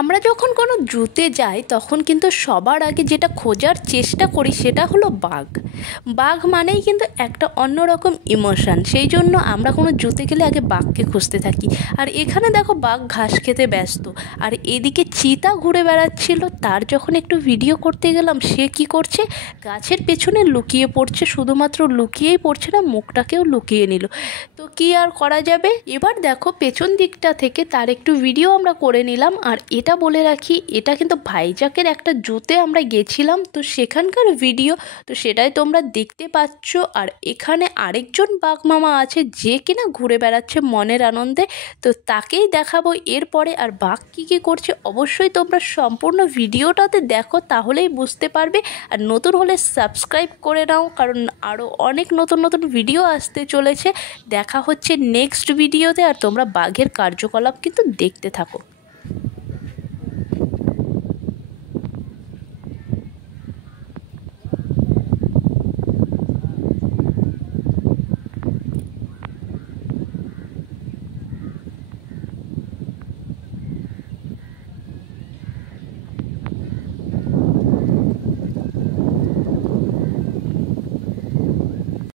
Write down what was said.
আমরা যখন কোনো জুতে যাই তখন কিন্তু সবার আগে যেটা খোঁজার চেষ্টা করি সেটা হলো বাঘ। বাঘ মানেই কিন্তু একটা অন্যরকম ইমোশান, সেই জন্য আমরা কোনো জুতে গেলে আগে বাঘকে খুঁজতে থাকি। আর এখানে দেখো বাঘ ঘাস খেতে ব্যস্ত, আর এদিকে চিতা ঘুরে বেড়াচ্ছিল। তার যখন একটু ভিডিও করতে গেলাম, সে কি করছে, গাছের পেছনে লুকিয়ে পড়ছে। শুধুমাত্র লুকিয়েই পড়ছে না, মুখটাকেও লুকিয়ে নিল। তো কি আর করা যাবে। এবার দেখো পেছন দিকটা থেকে তার একটু ভিডিও আমরা করে নিলাম। আর এটা বলে রাখি, এটা কিন্তু ভাইজ্যাকের একটা জুতে আমরা গেছিলাম, তো সেখানকার ভিডিও, তো সেটাই তোমরা দেখতে পাচ্ছ। আর এখানে আরেকজন বাঘ মামা আছে যে কিনা ঘুরে বেড়াচ্ছে মনের আনন্দে, তো তাকেই দেখাবো এরপরে। আর বাঘ কী কী করছে অবশ্যই তোমরা সম্পূর্ণ ভিডিওটাতে দেখো, তাহলেই বুঝতে পারবে। আর নতুন হলে সাবস্ক্রাইব করে নাও, কারণ আরও অনেক নতুন নতুন ভিডিও আসতে চলেছে। দেখা হচ্ছে নেক্সট ভিডিওতে, আর তোমরা বাঘের কার্যকলাপ কিন্তু দেখতে থাকো।